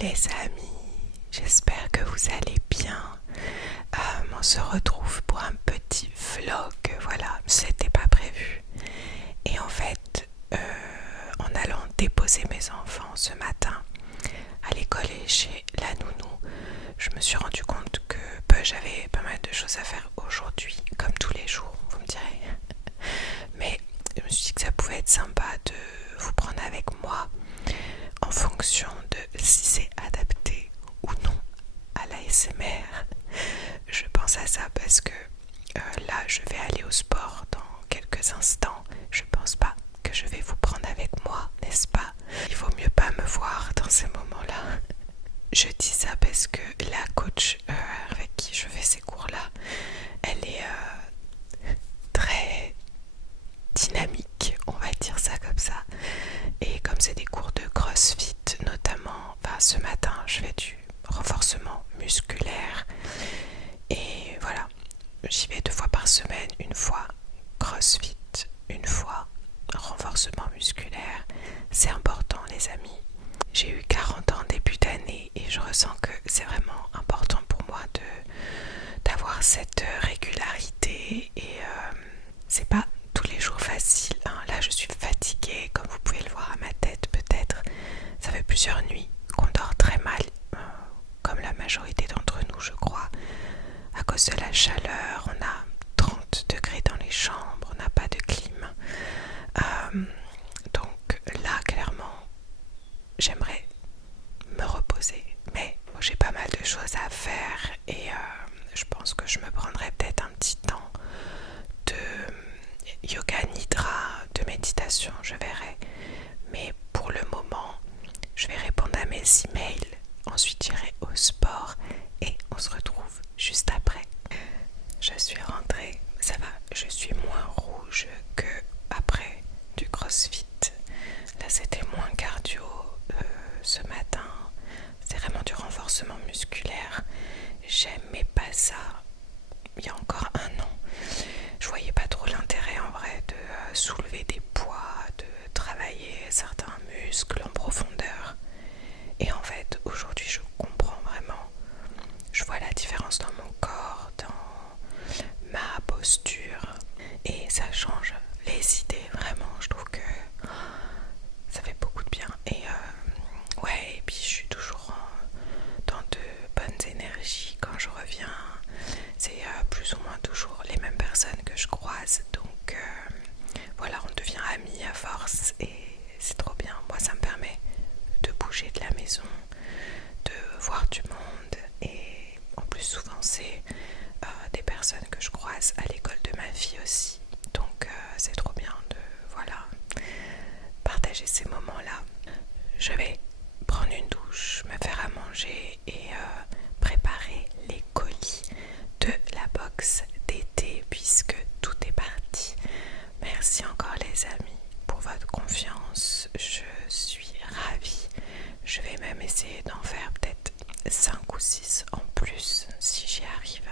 les amis, j'espère que vous allez bien. On se retrouve pour un petit vlog, voilà, c'était pas prévu. Et en fait, en allant déposer mes enfants ce matin à l'école et chez la nounou, je me suis rendu compte que j'avais pas mal de choses à faire aujourd'hui, comme tous les jours, vous me direz. Mais je me suis dit que ça pouvait être sympa de vous prendre avec moi en fonction de si c'est adapté ou non à l'ASMR. Je pense à ça parce que là je vais aller au sport dans quelques instants. Je pense pas que je vais vous prendre avec moi, n'est-ce pas? Il vaut mieux pas me voir dans ces moments-là. Je dis ça parce que la coach avec qui je fais ces cours-là, elle est très dynamique, on va dire ça comme ça. Et comme c'est des cours de CrossFit notamment, ce matin je fais du renforcement musculaire et voilà, j'y vais 2 fois par semaine, une fois CrossFit, une fois renforcement musculaire. C'est important les amis. J'ai eu 40 ans début d'année et je ressens que c'est vraiment important pour moi d'avoir cette régularité et c'est pas tous les jours facile, hein. Là je suis fatiguée, comme vous pouvez le voir à ma tête peut-être. Ça fait plusieurs nuits qu'on dort très mal, comme la majorité d'entre nous je crois. À cause de la chaleur, on a 30 degrés dans les chambres, on n'a pas de clim. Donc là clairement j'aimerais me reposer. Mais j'ai pas mal de choses à faire et je pense que je me prendrai peut-être un petit temps de yoga nidra, de méditation, je verrai. Mais pour le moment, je vais répondre à mes emails, ensuite j'irai au sport et on se retrouve juste après. Je suis rentrée, ça va, je suis moins rouge que après du CrossFit. Là c'était moins cardio ce matin, c'est vraiment du renforcement musculaire. J'aimais pas ça il y a encore un an. Je voyais pas trop l'intérêt en vrai de soulever des poids, de travailler certains muscles en profondeur. Et en fait, aujourd'hui, je comprends vraiment. Je vois la différence dans mon corps, dans ma posture. Et ça change les idées, vraiment. Je trouve que ça fait beaucoup de bien. Et ouais, et puis je suis toujours dans de bonnes énergies quand je reviens. C'est plus ou moins toujours les mêmes personnes que je croise. Donc voilà, on devient amis à force et c'est trop bien. Moi, ça me permet de bouger de la maison, de voir du monde et en plus souvent c'est des personnes que je croise à l'école de ma fille aussi. Donc c'est trop bien de voilà partager ces moments-là. Je vais prendre une douche, me faire à manger et préparer les colis de la box d'été puisque tout est parti. Merci encore les amis pour votre confiance, je suis ravie. Je vais même essayer d'en faire peut-être 5 ou 6 en plus si j'y arrive.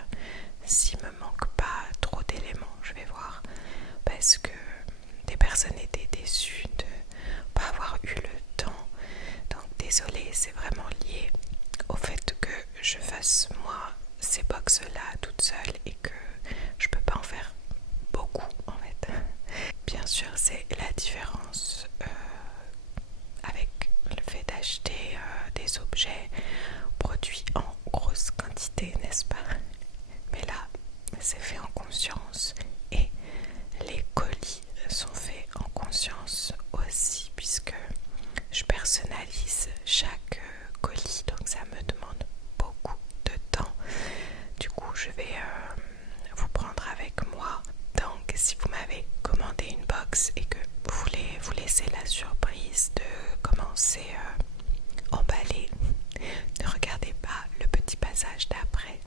S'il me manque pas trop d'éléments, je vais voir. Parce que des personnes étaient déçues de ne pas avoir eu le temps. Donc désolée, c'est vraiment lié au fait que je fasse moi ces box là toute seule et que je peux pas en faire beaucoup en fait. Bien sûr c'est la différence avec le fait d'acheter des objets produits en grosse quantité, n'est-ce pas? Mais là c'est fait en conscience et les colis sont faits en conscience aussi puisque je personnalise chaque colis, donc ça me demande beaucoup de temps. Du coup je vais vous prendre avec moi. Donc si vous m'avez commandé une box et que vous voulez vous laisser la surprise de comment c'est emballé, ne regardez pas le petit passage d'après.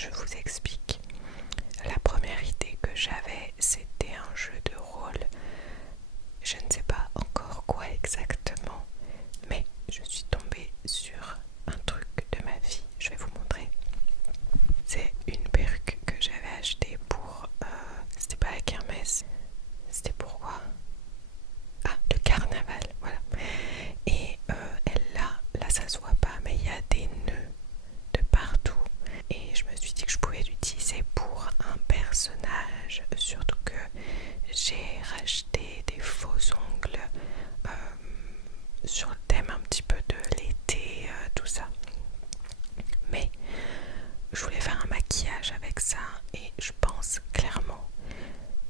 je vous explique. La première idée que j'avais, c'était un jeu de rôle. Je ne sais pas encore quoi exactement, mais je suis tombée sur un truc de ma vie. Je vais vous montrer. C'est une perruque que j'avais achetée pour... c'était pas la kermesse. C'était pourquoi? Ah, le carnaval, voilà. Et là ça se voit pas, mais il y a des nœuds de partout. Et je me suis dit que je pouvais l'utiliser pour un personnage, surtout que j'ai racheté des faux ongles sur le thème un petit peu de l'été, tout ça. Mais je voulais faire un maquillage avec ça et je pense clairement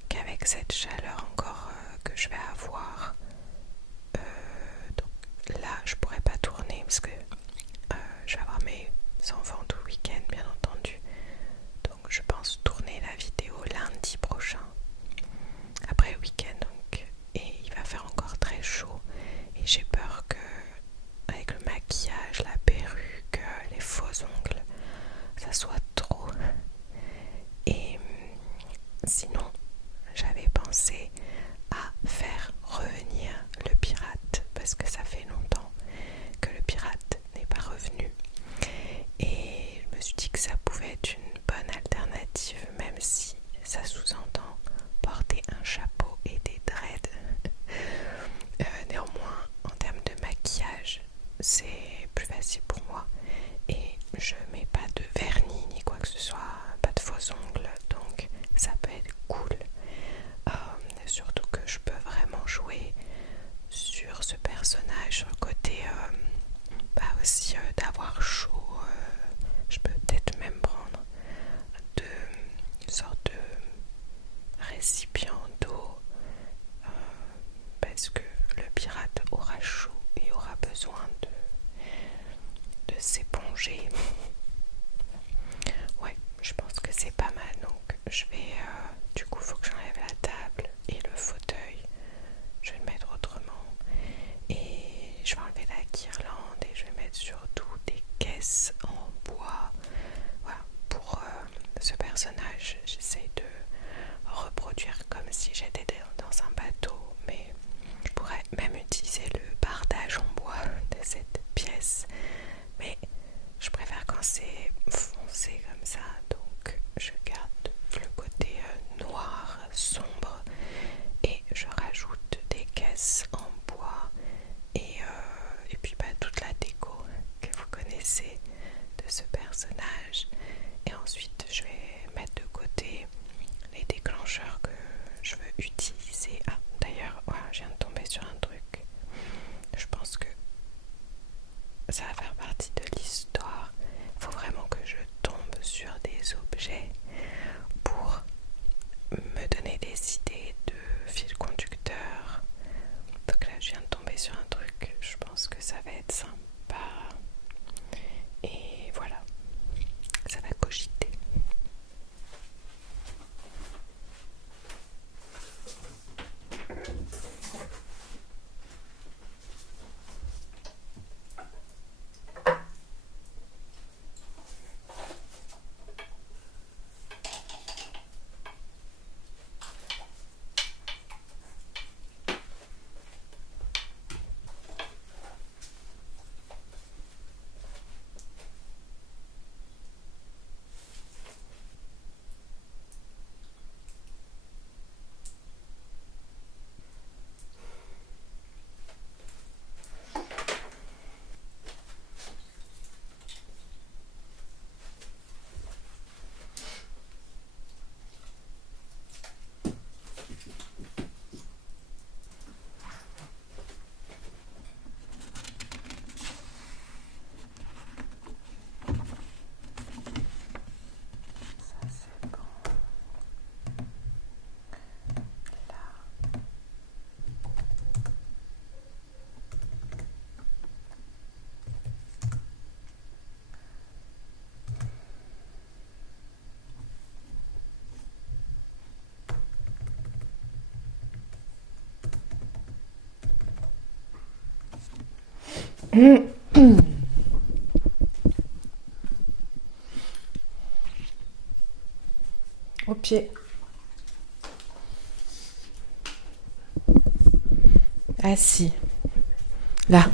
qu'avec cette chaleur encore que je vais avoir, donc là je pourrais pas tourner parce que je vais avoir mes enfants tout le week-end bien entendu, donc je pense tourner la vidéo lundi prochain après le week-end, donc, et il va faire encore très chaud et j'ai peur que avec le maquillage, la perruque, les faux ongles, ça soit trop. Et sinon j'avais pensé à faire revenir le pirate parce que ça fait longtemps que le pirate n'est pas revenu et je me suis dit que ça pouvait être une bonne alternative, même si ça sous-entend porter un chapeau et des dreads. Néanmoins, en termes de maquillage, c'est plus facile pour moi et je mets pas de vernis ni quoi que ce soit, pas de faux ongles, donc ça peut être cool. Surtout que je peux vraiment jouer sur ce personnage, sur le côté aussi d'avoir chaud. Je peux peut-être même prendre une sorte de récipient d'eau parce que le pirate aura chaud et aura besoin de s'éponger. Ouais, je pense que c'est pas mal, donc je vais du coup faut que j'enlève la table et le fauteuil, je vais le mettre autrement et je vais enlever la guirlande et je vais mettre surtout des caisses en bois. Voilà, pour ce personnage j'essaie de reproduire comme si j'étais dans un bateau, mais je pourrais même utiliser le bardage en bois de cette pièce, mais je préfère quand c'est foncé comme ça, donc je garde le côté noir, sombre et je rajoute des caisses en bois et puis toute la déco que vous connaissez de ce personnage. Et ensuite je vais mettre de côté les déclencheurs que je veux utiliser. Ah d'ailleurs, voilà, je viens de tomber sur un truc. Je pense que ça va faire partie de l'histoire. Il faut vraiment que je tombe sur des objets pour me donner des idées de fil conducteur. Donc là je viens de tomber sur un truc, je pense que ça va être sympa. Et voilà, ça va cogiter. au pied. Assis. Là.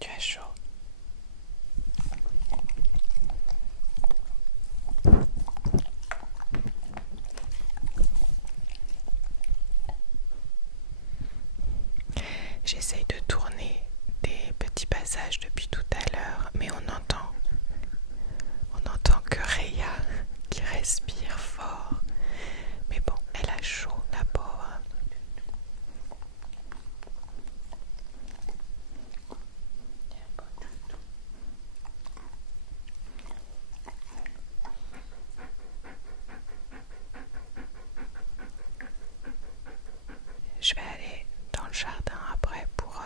Tu as chaud. J'essaye de tourner des petits passages depuis tout à l'heure, mais on entend que Réa qui respire fort. Mais bon, elle a chaud, la pauvre. Je vais aller dans le jardin après pour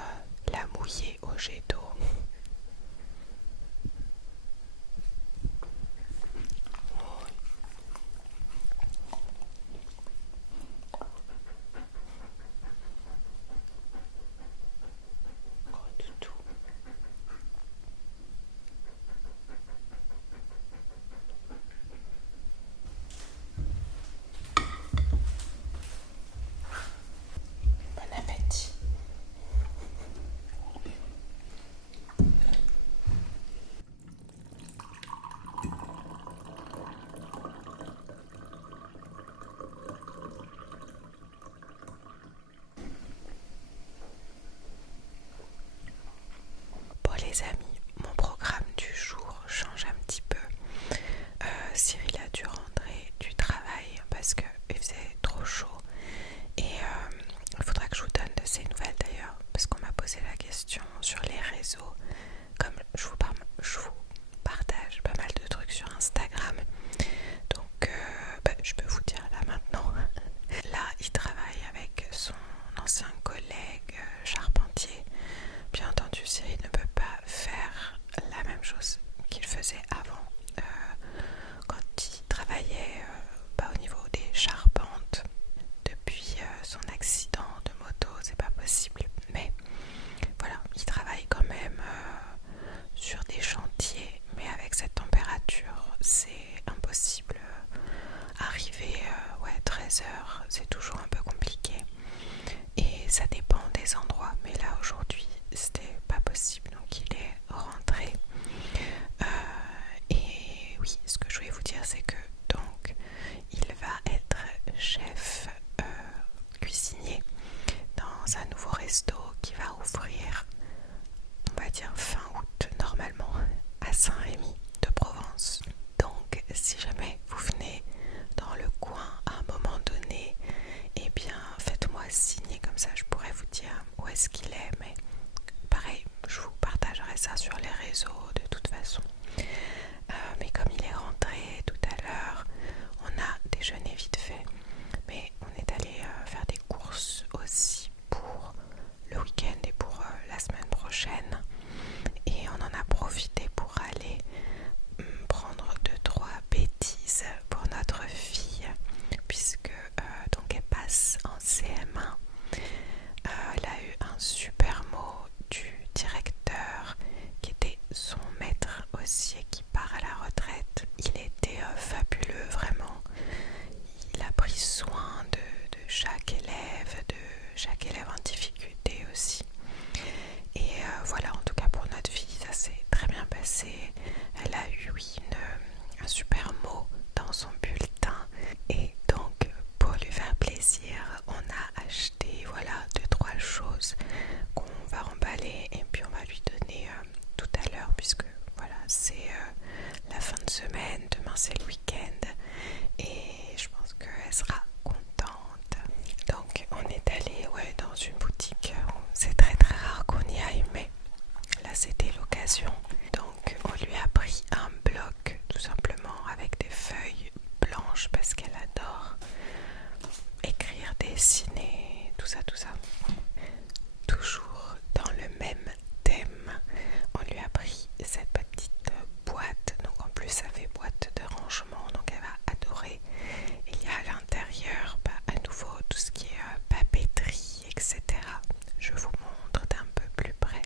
la mouiller au jet d'eau. Gros toutou. Bon appétit. Bon les amis, mon programme du jour change un petit peu. Cyril a dû rentrer du travail parce qu'il faisait trop chaud. Et il faudra que je vous donne de ces nouvelles d'ailleurs, parce qu'on m'a posé la question sur les réseaux. Comme je vous partage pas mal de trucs sur Instagram, donc je peux vous dire là maintenant. Là, il travaille avec son ancien collègue charpentier. Bien entendu, Cyril ne peut pas faire la même chose qu'il faisait avant, quand il travaillait au niveau des charpentes. Depuis son accident de moto, c'est pas possible. Mais voilà, il travaille quand même sur des chantiers, mais avec cette température, c'est impossible. Arriver 13 heures, c'est toujours un peu compliqué. Et ça dépend des endroits. Mais là, aujourd'hui, c'était pas possible. Donc, il est rentré. Et oui, ce que je voulais vous dire, c'est que donc, il va être chef cuisinier dans un nouveau resto qui va ouvrir, on va dire fin août normalement, à Saint-Rémy de Provence. Donc si jamais vous venez dans le coin à un moment donné, eh bien faites-moi signer, comme ça je pourrais vous dire où est-ce qu'il est. Mais pareil, je vous partagerai ça sur les réseaux de toute façon. Mais comme il est rentré tout à l'heure, on a déjeuné vite fait, mais on est allé faire des courses aussi pour le week-end et pour la semaine prochaine. Et on en a profité pour aller prendre 2-3 bêtises pour notre fille, puisque donc elle passe en CM1. Elle a eu un super mot du directeur qui était son maître aussi et qui part à la retraite. Il était fabuleux, vraiment. Il a pris soin de chaque élève en difficulté aussi. Et voilà, en tout cas pour notre fille, ça s'est très bien passé. Elle a eu, oui, un super mot dans son bulletin. Et donc, pour lui faire plaisir, on a acheté, voilà, 2-3 choses qu'on va emballer et puis on va lui donner tout à l'heure, puisque voilà, c'est la fin de semaine, demain c'est le week-end et je pense qu'elle sera contente. Donc on est allé dans une boutique, c'est très très rare qu'on y aille, mais là c'était l'occasion. Donc on lui a pris un bloc tout simplement avec des feuilles blanches parce qu'elle adore écrire, dessiner, tout ça. Toujours dans le même thème, on lui a pris cette petite boîte. Donc en plus ça fait boîte de rangement, donc elle va adorer. Il y a à l'intérieur à nouveau tout ce qui est papeterie, etc. Je vous montre d'un peu plus près.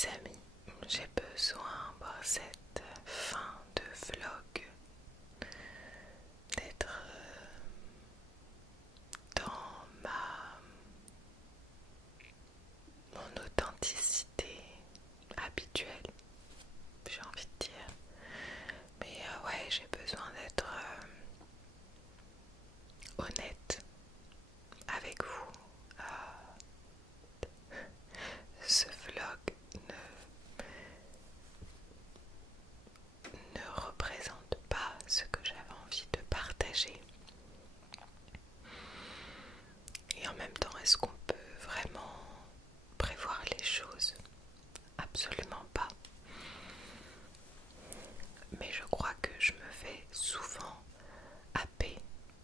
les amis, j'ai besoin pour cette fin de vlog d'être dans mon authenticité habituelle, j'ai envie de dire. Mais ouais, j'ai besoin d'être honnête avec vous. Ce vlog ne représente pas ce que j'avais envie de partager. Et en même temps, est-ce qu'on peut vraiment prévoir les choses? Absolument pas. Mais je crois que je me fais souvent happer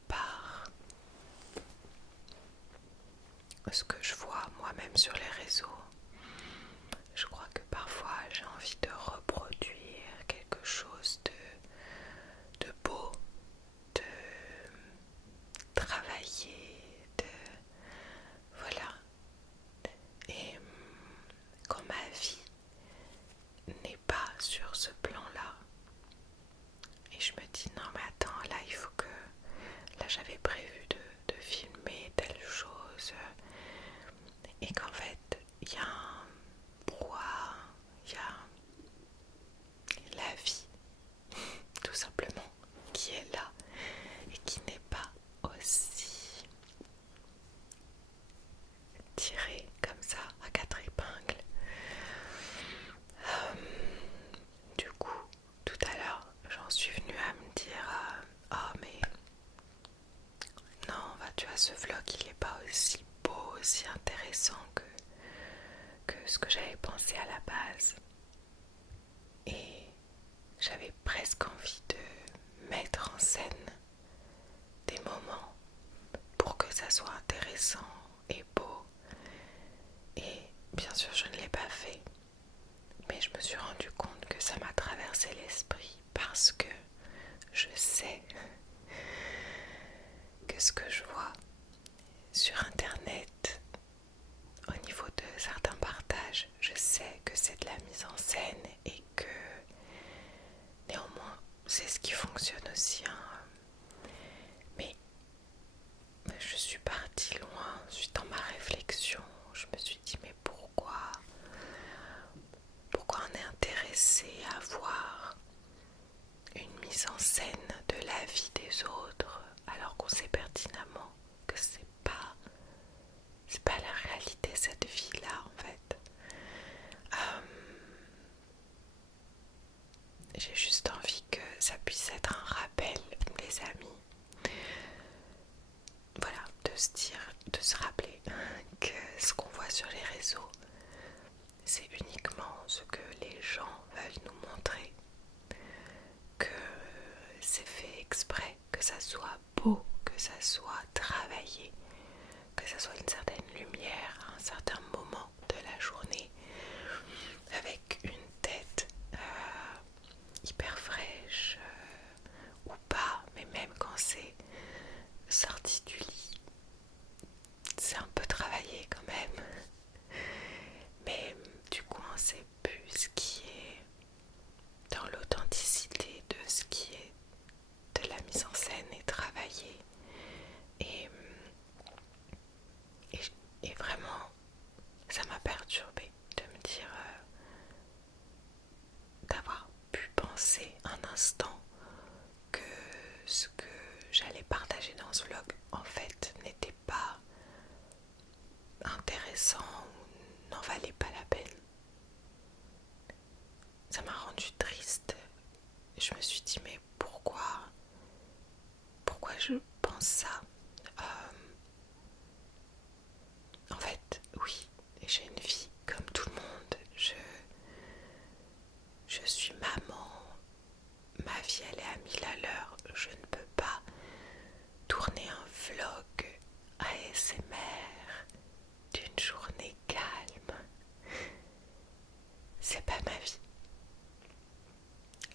par ce que je vois moi-même sur les réseaux. Je crois que parfois j'ai envie de reproduire quelque chose de beau, de travailler, voilà. Et quand ma vie n'est pas sur ce plan-là, et je me dis non mais attends, là il faut que... Là j'avais prévu de filmer telle chose, et qu'en fait il y a un brouhaha, il y a la vie tout simplement qui est là et qui n'est pas aussi tirée comme ça à quatre épingles. Du coup, tout à l'heure, j'en suis venue à me dire oh mais non, bah, tu vois, ce vlog il est pas aussi beau, aussi intéressant que ce que j'avais pensé à la base. Et j'avais presque envie de mettre en scène des moments pour que ça soit intéressant et beau. Et bien sûr, je ne l'ai pas fait, mais je me suis rendu compte que ça m'a traversé l'esprit parce que je sais que ce que je vois sur internet au niveau de certains partages, je sais que c'est de la mise en scène et que néanmoins c'est ce qui fonctionne aussi, hein. Mais je suis partie loin, je suis dans ma réflexion, je me suis dit mais pourquoi on est intéressé à voir une mise en scène de la vie des autres alors qu'on sait pertinemment que c'est pas la réalité, cette vie-là en fait. J'ai juste envie que ça puisse être un rappel, les amis. Voilà, de se rappeler que ce qu'on voit sur les réseaux, c'est uniquement ce que les gens veulent nous montrer, que c'est fait exprès, que ça soit beau, que ça soit travaillé, que ça soit une certaine lumière à un certain moment de la journée, avec une tête hyper fraîche ou pas, mais même quand c'est sorti du lit, c'est un peu travaillé quand même. Mais du coup on sait plus ce qui est dans l'authenticité de ce qui est de la mise en scène et travaillé. Et, et vraiment ça m'a perturbée de me dire d'avoir pu penser un instant que ce que j'allais partager dans ce vlog en fait n'était pas intéressant ou n'en valait pas la peine. Ça m'a rendue triste. Je me suis dit mais pourquoi je pense ça? En fait, oui, j'ai une vie comme tout le monde. Je suis maman. Ma vie elle est à 1000 à l'heure. Je ne peux pas tourner un vlog ASMR d'une journée calme. C'est pas ma vie.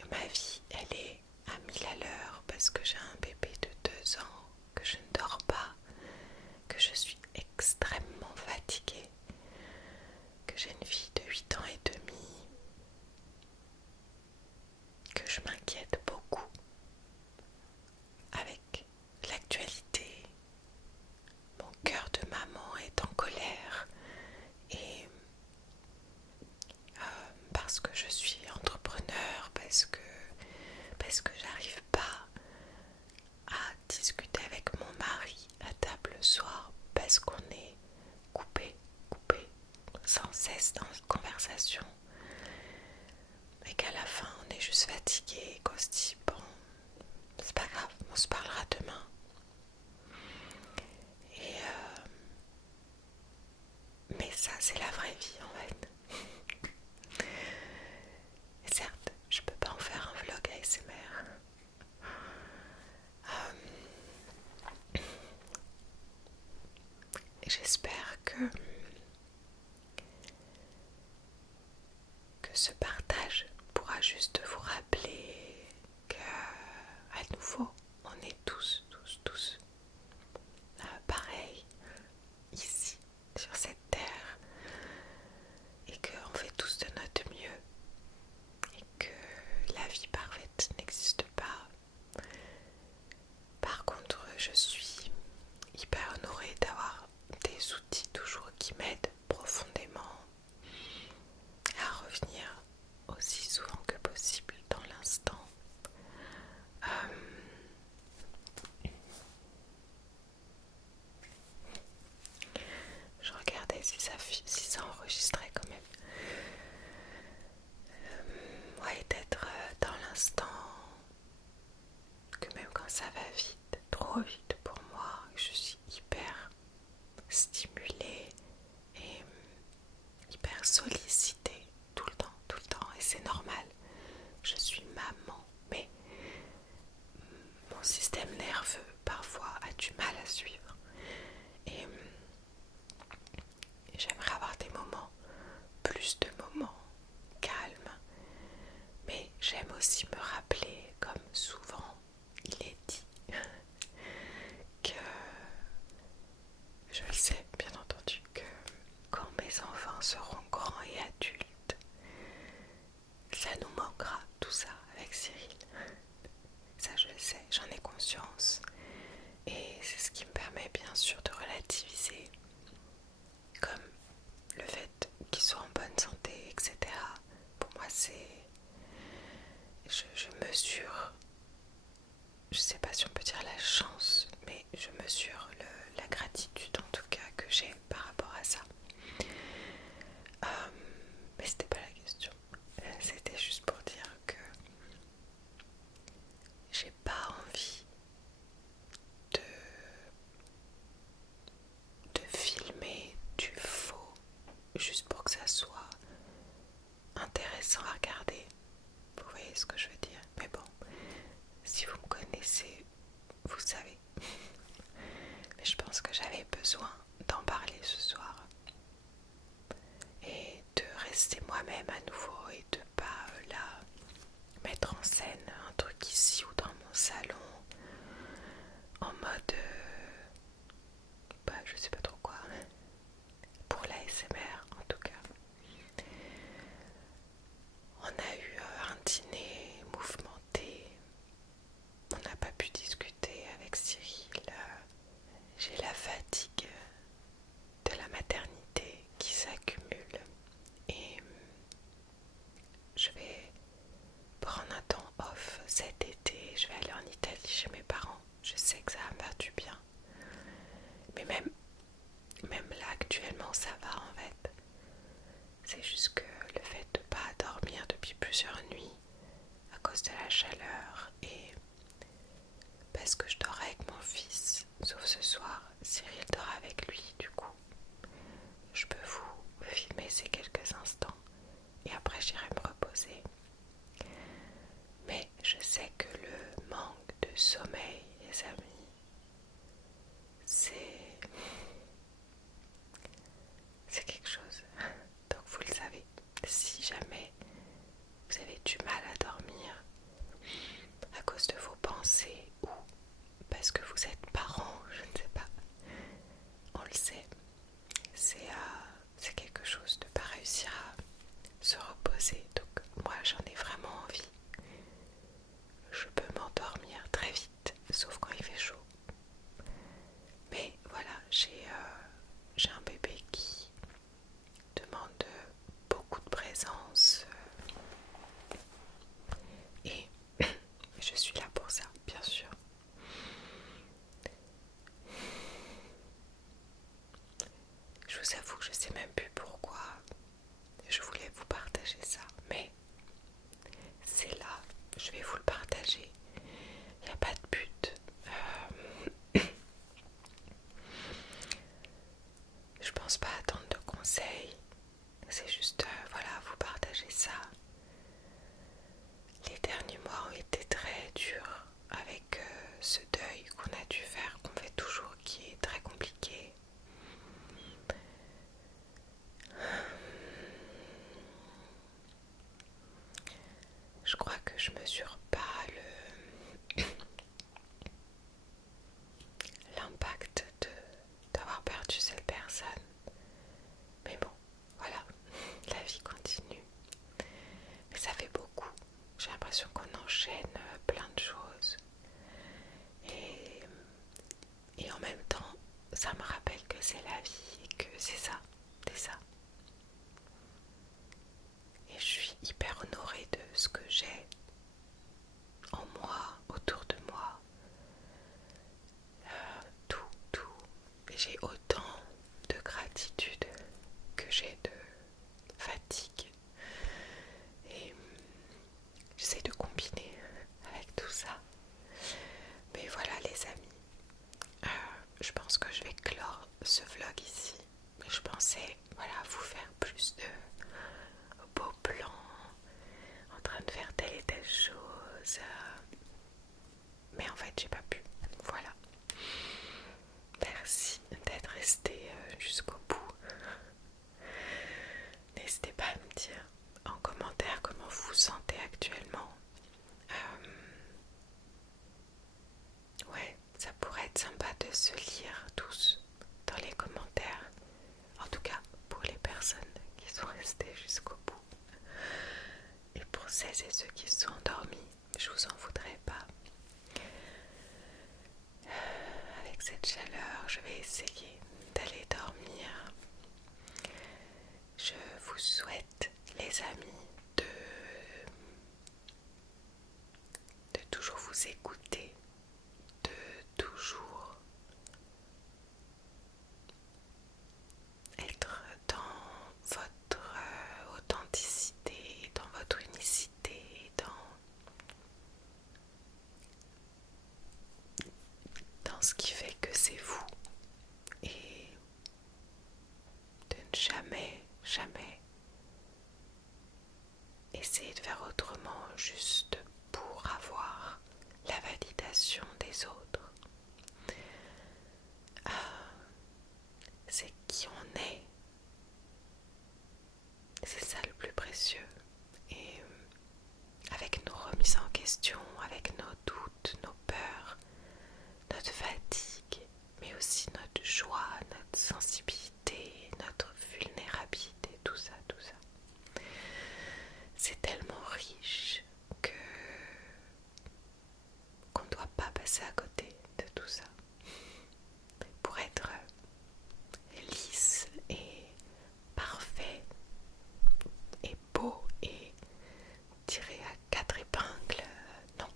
Ma vie, elle est à 1000 à l'heure parce que j'ai un bébé de 2 ans, que je ne dors pas, que je suis extrêmement fatiguée, que j'ai une fille de 8 ans et demi cesse dans une conversation et qu'à la fin on est juste fatigué et qu'on se dit bon, c'est pas grave, on se parlera demain. Et mais ça c'est la vraie vie en fait. Et certes, je peux pas en faire un vlog ASMR. J'espère que ce partage pourra juste vous rappeler que, à nouveau, on est tous pareils ici, sur cette terre, et qu'on fait tous de notre mieux, et que la vie parfaite n'existe pas. Par contre, je suis hyper honorée d'avoir des outils toujours qui m'aident profondément à revenir aussi souvent que possible dans l'instant. Je regardais si ça enregistrait quand même. Ouais, d'être dans l'instant, que même quand ça va vite, trop vite pour moi, je suis hyper stimulée et hyper sollicitée tout le temps, et c'est normal. Je suis maman, mais mon système nerveux parfois a du mal à suivre. Et j'aimerais avoir plus de moments calmes, mais j'aime aussi me rappeler, comme souvent il est dit, que je le sais bien entendu, que quand mes enfants seront grands et adultes, ça nous manquera tout ça avec Cyril. Ça je le sais, j'en ai conscience, et c'est ce qui me permet bien sûr de relativiser, comme le fait qu'ils soient en bonne santé, etc. Pour moi c'est... Je mesure, je sais pas si on peut dire la chance, mais je mesure la gratitude en tout cas que j'ai par rapport à ça. Mais c'était pas la question. C'était juste pour dire que j'ai pas envie de filmer du faux juste pour que ça soit intéressant à regarder. Vous voyez ce que je veux dire? Mais bon, si vous me connaissez, vous savez. Mais je pense que j'avais besoin d'en parler ce soir et de rester moi-même à nouveau et de pas là mettre en scène un truc ici ou dans mon salon en mode je sais pas trop quoi, pour l'ASMR en tout cas. On a eu un dîner mouvementé, on n'a pas pu discuter avec Cyril. J'ai la fatigue de la maternité qui s'accumule et je vais prendre un temps off cet été. Je vais aller en Italie chez mes parents. Je sais que ça va me faire du bien, mais même là actuellement ça va en fait. C'est juste que le fait de ne pas dormir depuis plusieurs nuits à cause de la chaleur et parce que je dors avec mon fils, sauf ce soir, Cyril dort avec lui, du coup je peux vous filmer ces quelques instants et après j'irai me reposer. Mais je sais que le manque de sommeil, les amis, c'est quelque chose. Donc vous le savez, si jamais vous avez du mal à dormir à cause de vos pensées ou parce que vous êtes parent, je ne sais pas, on le sait, partager ça, mais c'est là, je vais vous le partager. Il n'y a pas de but. Je pense pas attendre de conseils. C'est juste, voilà, vous partager ça. Les derniers mois ont été très durs avec ce deuil qu'on a dû faire, qu'on fait toujours, qui est très compliqué. Je crois que je mesure pas l'impact d'avoir perdu cette personne. Mais bon, voilà, la vie continue. Mais ça fait beaucoup. J'ai l'impression qu'on enchaîne plein de choses. Et en même temps, ça me rappelle que c'est la vie et que c'est ça, c'est ça. Et je suis hyper honorée de ce que j'ai en moi, autour de moi. Tout. Et j'ai autant de gratitude que j'ai de fatigue. Et j'essaie de combiner avec tout ça. Mais voilà les amis, je pense que je vais clore ce vlog ici. Je pensais voilà, vous faire plus de beaux plans en train de faire telle et telle chose. Mais en fait j'ai pas pu. Voilà. Merci d'être resté jusqu'au bout. N'hésitez pas à me dire en commentaire comment vous vous sentez actuellement. Ouais, ça pourrait être sympa de se lire tous dans les commentaires. En tout cas, pour les personnes qui sont restées jusqu'au bout. Et pour celles et ceux qui se sont endormis, je vous en voudrais pas. Avec cette chaleur, je vais essayer d'aller dormir. Je vous souhaite, les amis, de toujours vous écouter, de toujours être dans votre authenticité, dans votre unicité, dans ce qui fait que c'est vous, et de ne jamais essayer de faire autrement juste pour avoir la validation des autres. C'est qui on est, c'est ça le plus précieux. Et avec nos remises en question, avec nos doutes, nos peurs, notre fatigue, mais aussi notre joie, notre sensibilité, notre vulnérabilité, tout ça. C'est tellement riche qu'on ne doit pas passer à côté de tout ça pour être lisse et parfait et beau et tiré à quatre épingles. Non.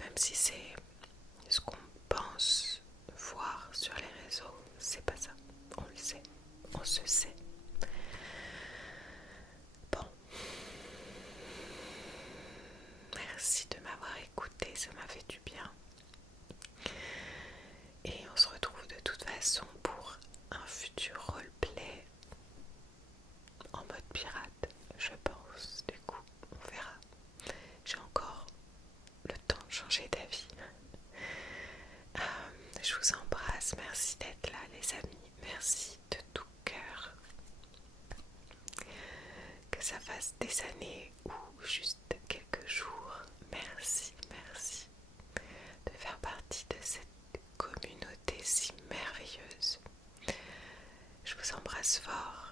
Même si c'est ce qu'on pense voir sur les réseaux, c'est pas ça. On le sait, on se sait. Bon, merci de m'avoir écouté, ça m'a fait du bien. Et on se retrouve de toute façon pour un futur roleplay en mode pirate, je pense. Du coup, on verra. J'ai encore le temps de changer d'avis. Je vous embrasse, merci d'être là les amis, merci de tout cœur. Que ça fasse des années ou juste quelques jours, merci de faire partie de cette communauté si merveilleuse. Je vous embrasse fort.